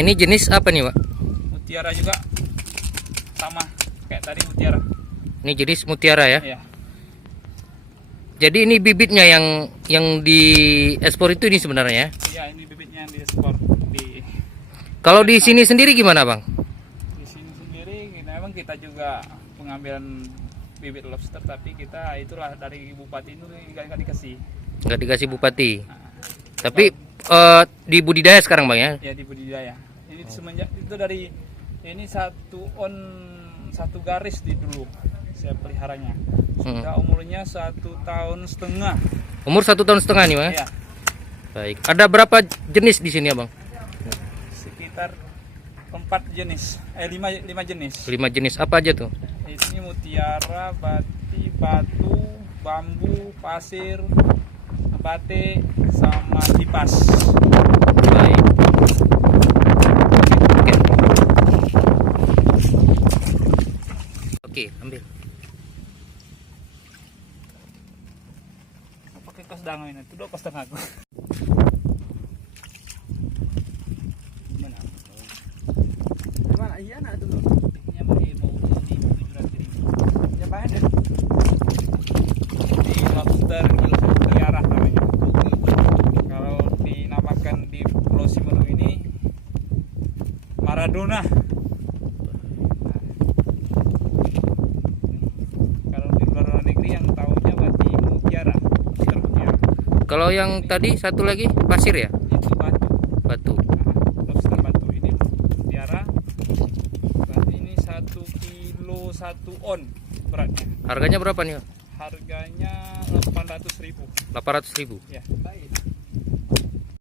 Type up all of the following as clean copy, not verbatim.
ini jenis apa nih, Pak? Mutiara juga sama kayak tadi mutiara. Ini jenis mutiara ya. Iya. Jadi ini bibitnya yang di ekspor itu ini sebenarnya ya. Iya, ini bibitnya yang diekspor di. Kalau di sini sendiri gimana, Bang? Di sini sendiri kita juga pengambilan bibit lobster, tapi kita itulah dari bupati itu nggak dikasih. Nggak dikasih bupati. Nah, Tapi di budidaya sekarang, Bang ya. ya di budidaya. Ini semenjak itu dari ini satu garis di dulu saya peliharanya. Sudah umurnya 1,5 tahun. Umur 1,5 tahun nih, Bang. Ya, Baik. Ada berapa jenis di sini ya, Bang? sekitar 4 jenis, 5 jenis. 5 jenis apa aja tuh? Ini mutiara, batu, bambu, pasir, bate, sama kipas. Baik. Oke, ambil. Pakai kos dango ini, itu 2,5 aku. Gimana? Mana iya nak dulu. Ini mau di 700.000. Ya bahan deh. Ini lobster mutiara namanya. Kalau dinamakan di Pulau Simelu ini Maradona. Kalau di luar negeri yang tahunya berarti mutiara, lobster mutiara. Kalau yang tadi satu lagi pasir ya? Itu batu. Batu. Lobster batu ini mutiara. Berarti ini 1 kilo 1 on beratnya. Harganya berapa nih, Bang? Harganya 800.000. 800.000. Ya, baik.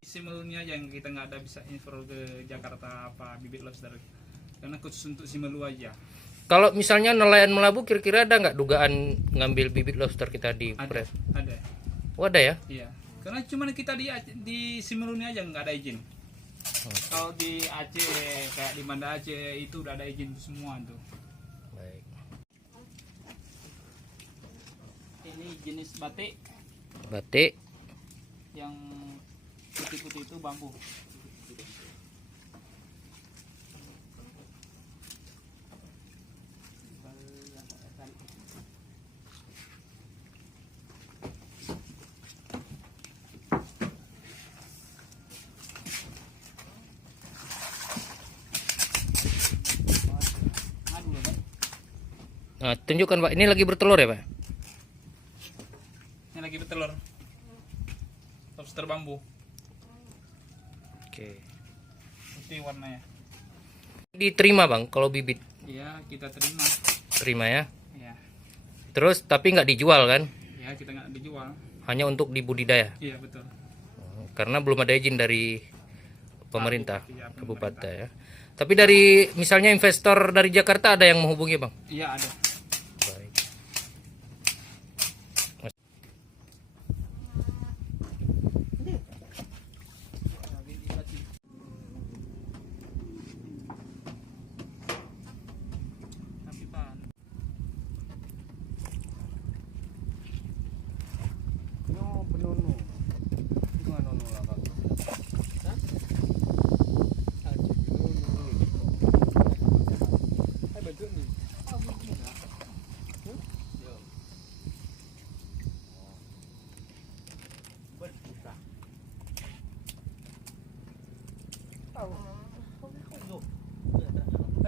Simelunya yang kita nggak ada bisa info ke Jakarta apa bibit lobster, karena khusus untuk Simelu aja. Kalau misalnya nelayan Melabu kira-kira ada nggak dugaan ngambil bibit lobster kita di Ada, press? ada. Oh, ada ya? Iya. Karena cuma kita di Simelunya aja nggak ada izin. Kalau di Aceh kayak di Banda Aceh itu udah ada izin semua tuh. Baik. Ini jenis batik Batik. yang putih-putih itu bambu. Nah, tunjukkan, Pak. Ini lagi bertelur ya, Pak? Ini lagi bertelur. Lobster bambu. Oke. Putih warnanya. Diterima, Bang, kalau bibit. Iya, kita terima. Terima ya. Iya. Terus tapi nggak dijual kan? Ya, kita nggak dijual. Hanya untuk dibudidaya. Iya, betul. Karena belum ada izin dari pemerintah, Bupati, ya, kabupaten ya. Tapi dari misalnya investor dari Jakarta ada yang menghubungi, Bang? Iya, ada. Baik. Tapi Pak, No, benono. Itu kan nono lah, Kak. Hah? Aji benono. Hai bentuk ni.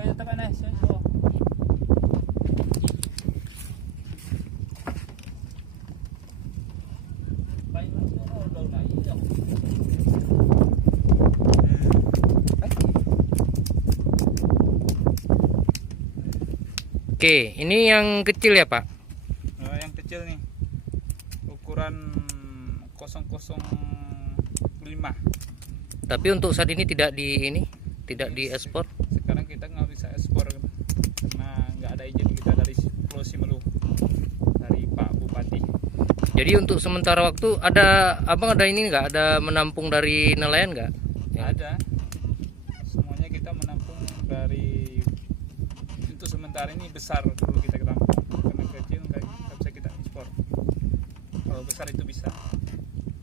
kayak tekan saya so. Oke, ini yang kecil ya, Pak? Yang kecil nih ukuran 005. Tapi untuk saat ini tidak diekspor. Sekarang kita nggak bisa ekspor karena nggak ada izin kita dari Pulau Simelu, dari Pak Bupati. Jadi untuk sementara waktu abang ada ini nggak? Ada menampung dari nelayan nggak? Ya. Ada. Semuanya kita menampung dari, untuk sementara ini besar dulu kita tampung, karena kecil nggak bisa kita ekspor. Kalau besar itu bisa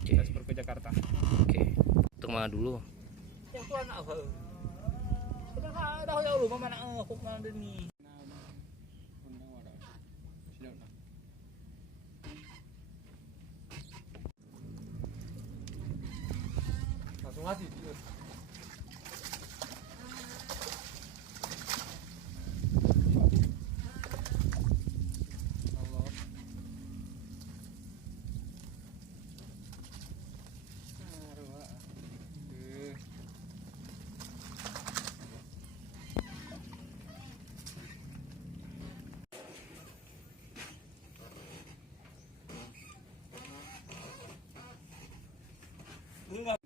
kita ekspor ke Jakarta. Oke. Untuk mana dulu? Yang itu anak apa? dah jauh lu mana kok mana ni. Undang ada. Siap nak. Langsung ngasih dia. Allah. Arwah. Enggak